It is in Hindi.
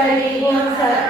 Israeli Inhansa